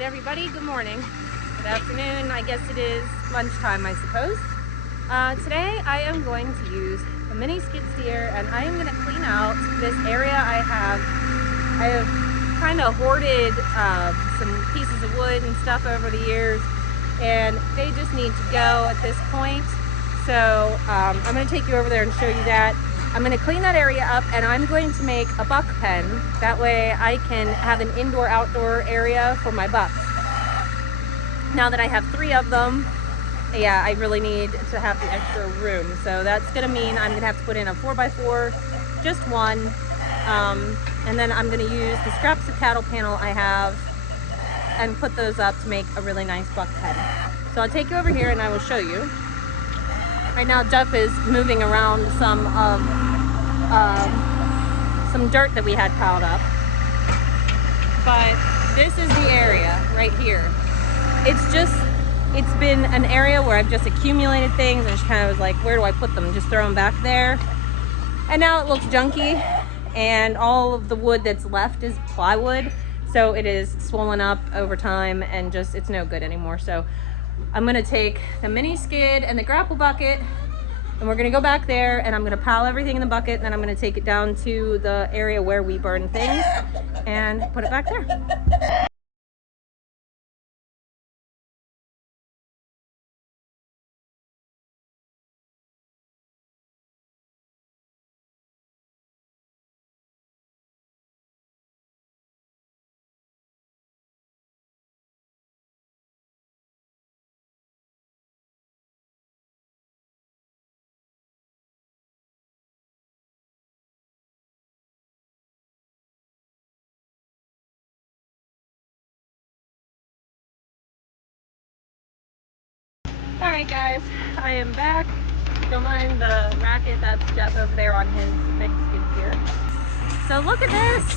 right, everybody, good morning, good afternoon. I guess it is lunchtime, I suppose. Today I am going to use a mini skid steer and I am going to clean out this area I have kind of hoarded some pieces of wood and stuff over the years, and they just need to go at this point. So I'm going to take you over there and show you that. I'm going to clean that area up and I'm going to make a buck pen. That way I can have an indoor-outdoor area for my bucks. Now that I have 3 of them, yeah, I really need to have the extra room. So that's going to mean I'm going to have to put in a 4x4, just one. And then I'm going to use the scraps of cattle panel I have and put those up to make a really nice buck pen. So I'll take you over here and I will show you. Right now Jeff is moving around some dirt that we had piled up. But this is the area right here. It's been an area where I've just accumulated things and just kind of was like, where do I put them? Just throw them back there. And now it looks junky and all of the wood that's left is plywood. So it is swollen up over time and just, it's no good anymore. So I'm gonna take the mini skid and the grapple bucket and we're gonna go back there and I'm gonna pile everything in the bucket and then I'm gonna take it down to the area where we burn things and put it back there. Alright guys, I am back. Don't mind the racket, that's Jeff over there on his big skid steer. So look at this!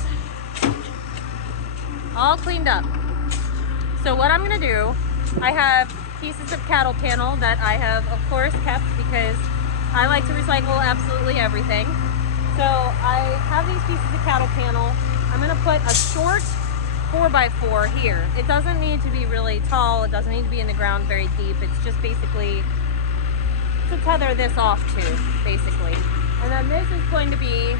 All cleaned up. So what I'm going to do, I have pieces of cattle panel that I have of course kept because I like to recycle absolutely everything. So I have these pieces of cattle panel. I'm going to put a short 4x4 here. It doesn't need to be really tall. It doesn't need to be in the ground very deep. It's just basically to tether this off to, basically. And then this is going to be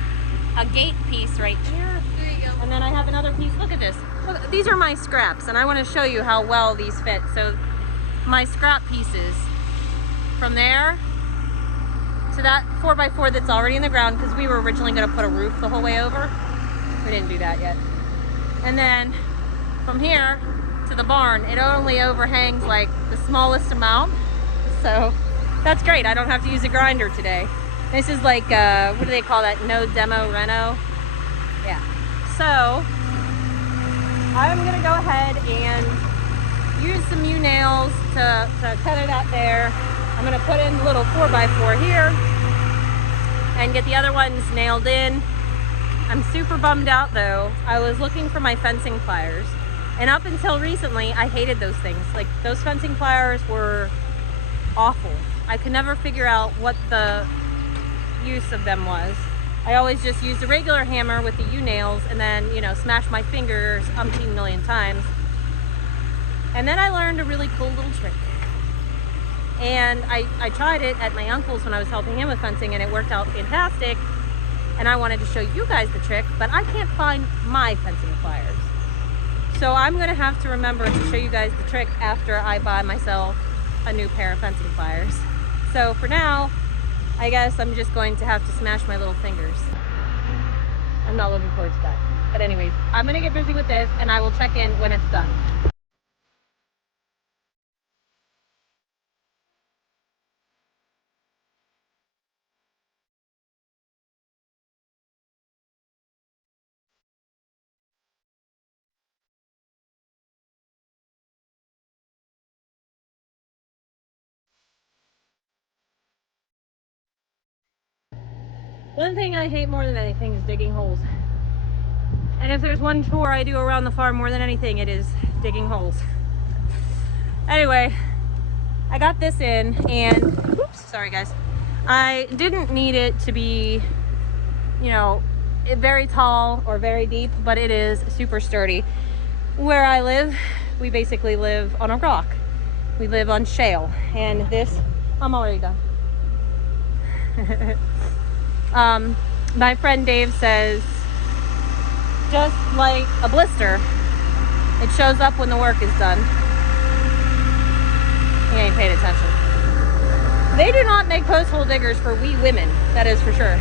a gate piece right here. There you go. And then I have another piece. Look at this. Look, these are my scraps, and I want to show you how well these fit. So my scrap pieces from there to that 4x4 that's already in the ground, because we were originally going to put a roof the whole way over. We didn't do that yet. And then from here to the barn, it only overhangs like the smallest amount. So that's great. I don't have to use a grinder today. This is like, what do they call that? No demo reno? Yeah. So I'm gonna go ahead and use some U-nails to tether that there. I'm gonna put in the little 4x4 here and get the other ones nailed in. I'm super bummed out though. I was looking for my fencing pliers, and up until recently I hated those things. Like, those fencing pliers were awful. I could never figure out what the use of them was. I always just used a regular hammer with the U-nails and then, you know, smash my fingers umpteen million times. And then I learned a really cool little trick. And I tried it at my uncle's when I was helping him with fencing, and it worked out fantastic. And I wanted to show you guys the trick, but I can't find my fencing pliers. So I'm gonna have to remember to show you guys the trick after I buy myself a new pair of fencing pliers. So for now, I guess I'm just going to have to smash my little fingers. I'm not looking forward to that. But anyways, I'm gonna get busy with this and I will check in when it's done. One thing I hate more than anything is digging holes. And if there's one chore I do around the farm more than anything, it is digging holes. Anyway, I got this in and, oops, sorry guys. I didn't need it to be, you know, very tall or very deep, but it is super sturdy. Where I live, we basically live on a rock. We live on shale, and this, I'm already done. My friend Dave says, just like a blister, it shows up when the work is done. He ain't paid attention. They do not make post hole diggers for we women, that is for sure.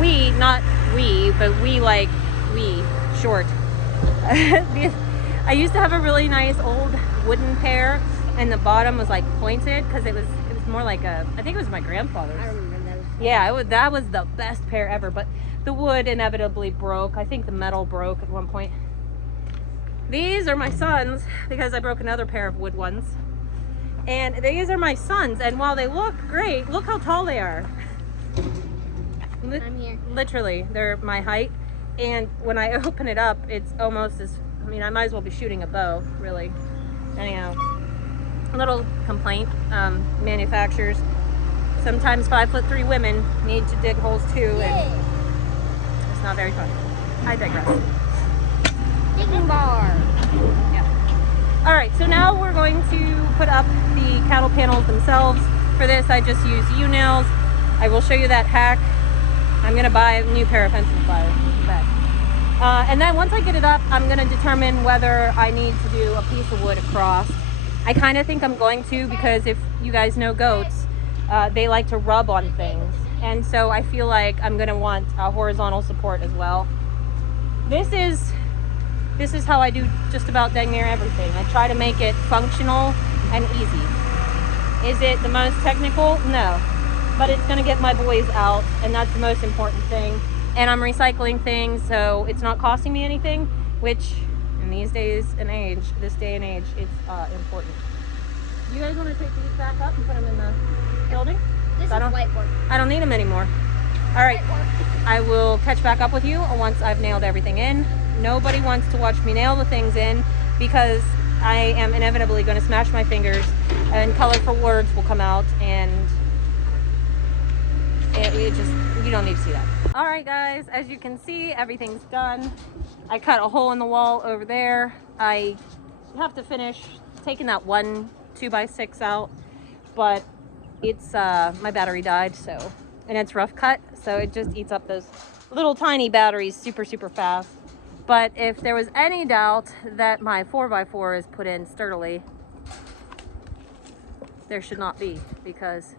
We, not we, but we like we, short. I used to have a really nice old wooden pair, and the bottom was like pointed because it was more like a, I think it was my grandfather's. I remember those. Yeah, that was the best pair ever, but the wood inevitably broke. I think the metal broke at one point. These are my sons because I broke another pair of wood ones. And these are my sons, and while they look great, look how tall they are. I'm here. Literally, they're my height. And when I open it up, it's almost as, I mean, I might as well be shooting a bow, really. Anyhow, a little complaint, manufacturers. Sometimes 5'3" women need to dig holes too, and it's not very fun. I digress. Digging bar. Yeah. All right, so now we're going to put up the cattle panels themselves. For this, I just use U-nails. I will show you that hack. I'm gonna buy a new pair of fencing pliers. And then once I get it up, I'm gonna determine whether I need to do a piece of wood across. I kind of think I'm going to, because if you guys know goats, they like to rub on things. And so I feel like I'm gonna want a horizontal support as well. This is how I do just about dang near everything. I try to make it functional and easy. Is it the most technical? No. But it's gonna get my boys out, and that's the most important thing. And I'm recycling things, so it's not costing me anything, which in these days and age, this day and age, it's important. You guys wanna take these back up and put them in the building? This is whiteboard. I don't need them anymore. All right, I will catch back up with you once I've nailed everything in. Nobody wants to watch me nail the things in because I am inevitably going to smash my fingers and colorful words will come out, and you don't need to see that. All right, guys, as you can see, everything's done. I cut a hole in the wall over there. I have to finish taking that one 2x6 out, but it's my battery died, so, and it's rough cut, so it just eats up those little tiny batteries super fast. But if there was any doubt that my 4x4 is put in sturdily, there should not be, because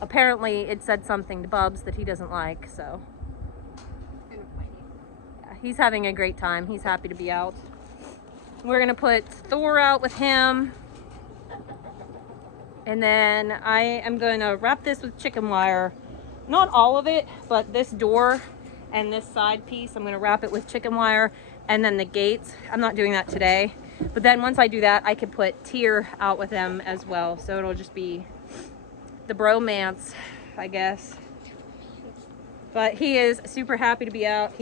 apparently it said something to Bubs that he doesn't like, so. Yeah, he's having a great time. He's happy to be out. We're gonna put Thor out with him. And then I am gonna wrap this with chicken wire. Not all of it, but this door and this side piece, I'm gonna wrap it with chicken wire, and then the gates. I'm not doing that today, but then once I do that, I can put Tyr out with them as well. So it'll just be the bromance, I guess. But he is super happy to be out.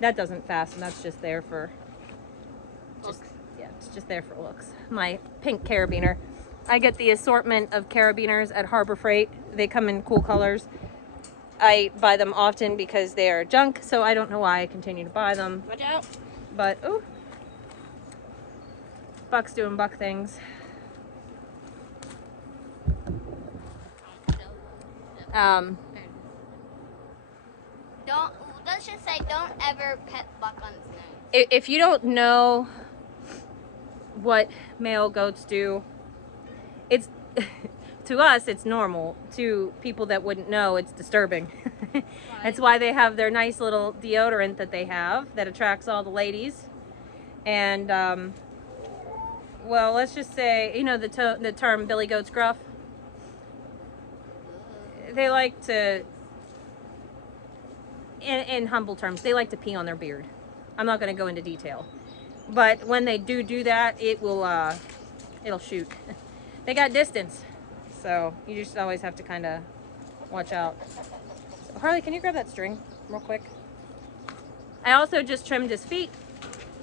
That doesn't fasten, that's just there for, yeah, it's just there for looks. My pink carabiner. I get the assortment of carabiners at Harbor Freight. They come in cool colors. I buy them often because they are junk, so I don't know why I continue to buy them. Watch out. But, oh, Buck's doing Buck things. Let's just say, don't ever pet Buck on his nose. If you don't know what male goats do, it's to us it's normal. To people that wouldn't know, it's disturbing. Right. That's why they have their nice little deodorant that they have that attracts all the ladies. And well, let's just say, you know, the term Billy Goat's gruff. They like to, in humble terms, they like to pee on their beard. I'm not going to go into detail, but when they do that, it'll shoot. They got distance, so you just always have to kind of watch out. So, Harley, can you grab that string real quick? I also just trimmed his feet.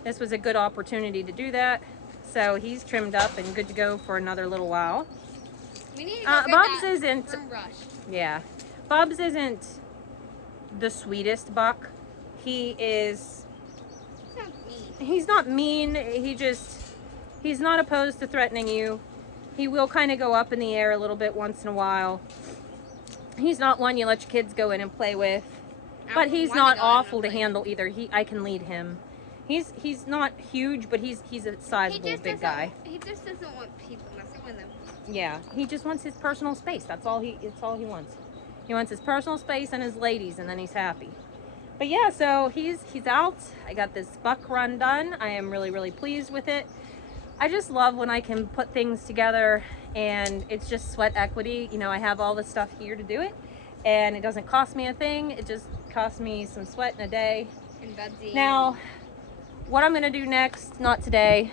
This was a good opportunity to do that, so he's trimmed up and good to go for another little while. We need to go get Bob's that isn't. brush. Yeah, Bob's isn't the sweetest buck. He is. Sounds sounds mean. He's not mean. He's not opposed to threatening you. He will kind of go up in the air a little bit once in a while. He's not one you let your kids go in and play with. But he's not awful to handle either. I can lead him. He's not huge, but he's a sizable big guy. He just doesn't want people messing with him. Yeah, he just wants his personal space. It's all he wants. He wants his personal space and his ladies, and then he's happy. But yeah, so he's out. I got this buck run done. I am really, really pleased with it. I just love when I can put things together and it's just sweat equity. You know, I have all the stuff here to do it, and it doesn't cost me a thing. It just costs me some sweat in a day. And Betsy. Now, what I'm gonna do next, not today,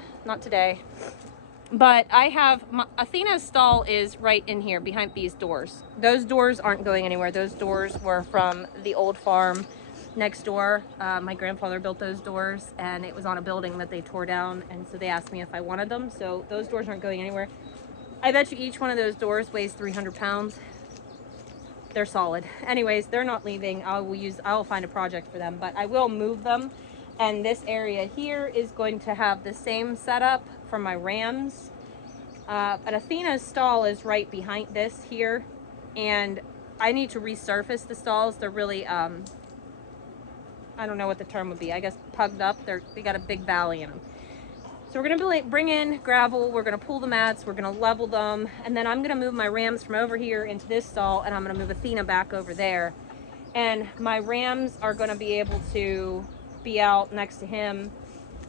but I have, Athena's stall is right in here behind these doors. Those doors aren't going anywhere. Those doors were from the old farm next door. My grandfather built those doors, and it was on a building that they tore down, and so they asked me if I wanted them. So those doors aren't going anywhere. I bet you each one of those doors weighs 300 pounds. They're solid. Anyways, they're not leaving. I'll find a project for them, but I will move them. And this area here is going to have the same setup for my rams. But Athena's stall is right behind this here, and I need to resurface the stalls. They're really, I don't know what the term would be. I guess pugged up. They got a big valley in them. So we're gonna bring in gravel. We're gonna pull the mats. We're gonna level them, and then I'm gonna move my rams from over here into this stall, and I'm gonna move Athena back over there. And my rams are gonna be able to be out next to him,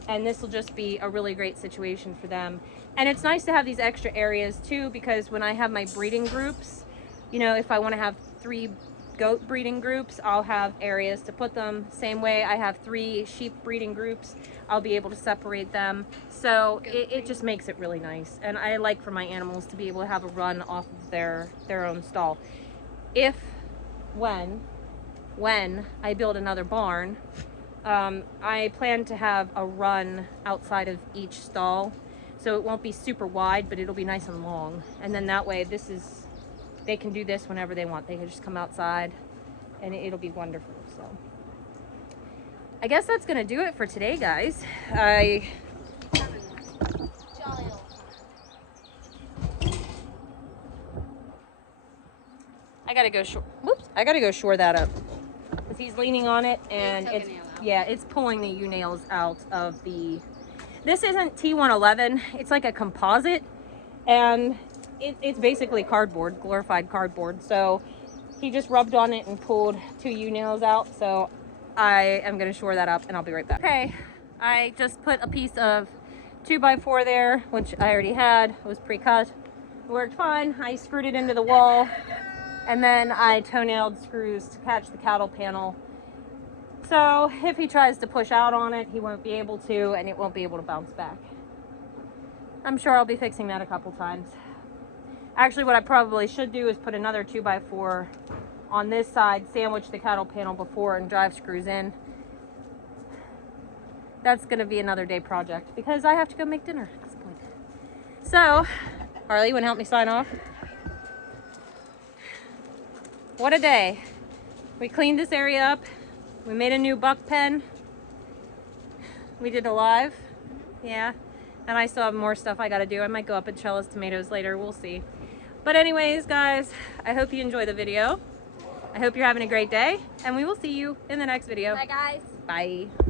and this will just be a really great situation for them. And it's nice to have these extra areas too, because when I have my breeding groups, you know, if I want to have 3 goat breeding groups, I'll have areas to put them. Same way I have 3 sheep breeding groups, I'll be able to separate them. So it just makes it really nice, and I like for my animals to be able to have a run off of their own stall. When I build another barn, I plan to have a run outside of each stall, so it won't be super wide, but it'll be nice and long. And then that way, they can do this whenever they want. They can just come outside, and it'll be wonderful. So I guess that's gonna do it for today, guys. Jolly old I gotta go I gotta go shore that up, because he's leaning on it, and it's pulling the U-nails out of the. This isn't T111. It's like a composite, and it's basically cardboard, glorified cardboard. So he just rubbed on it and pulled 2 U-nails out. So I am gonna shore that up, and I'll be right back. Okay, I just put a piece of 2x4 there, which I already had. It was pre-cut. It worked fine. I screwed it into the wall, and then I toe-nailed screws to catch the cattle panel. So if he tries to push out on it, he won't be able to, and it won't be able to bounce back. I'm sure I'll be fixing that a couple times. Actually, what I probably should do is put another 2x4 on this side, sandwich the cattle panel before, and drive screws in. That's gonna be another day project, because I have to go make dinner at this point. So, Harley, you wanna help me sign off? What a day. We cleaned this area up. We made a new buck pen. We did a live. Yeah. And I still have more stuff I gotta do. I might go up and shell his tomatoes later. We'll see. But anyways, guys, I hope you enjoy the video. I hope you're having a great day, and we will see you in the next video. Bye, guys. Bye.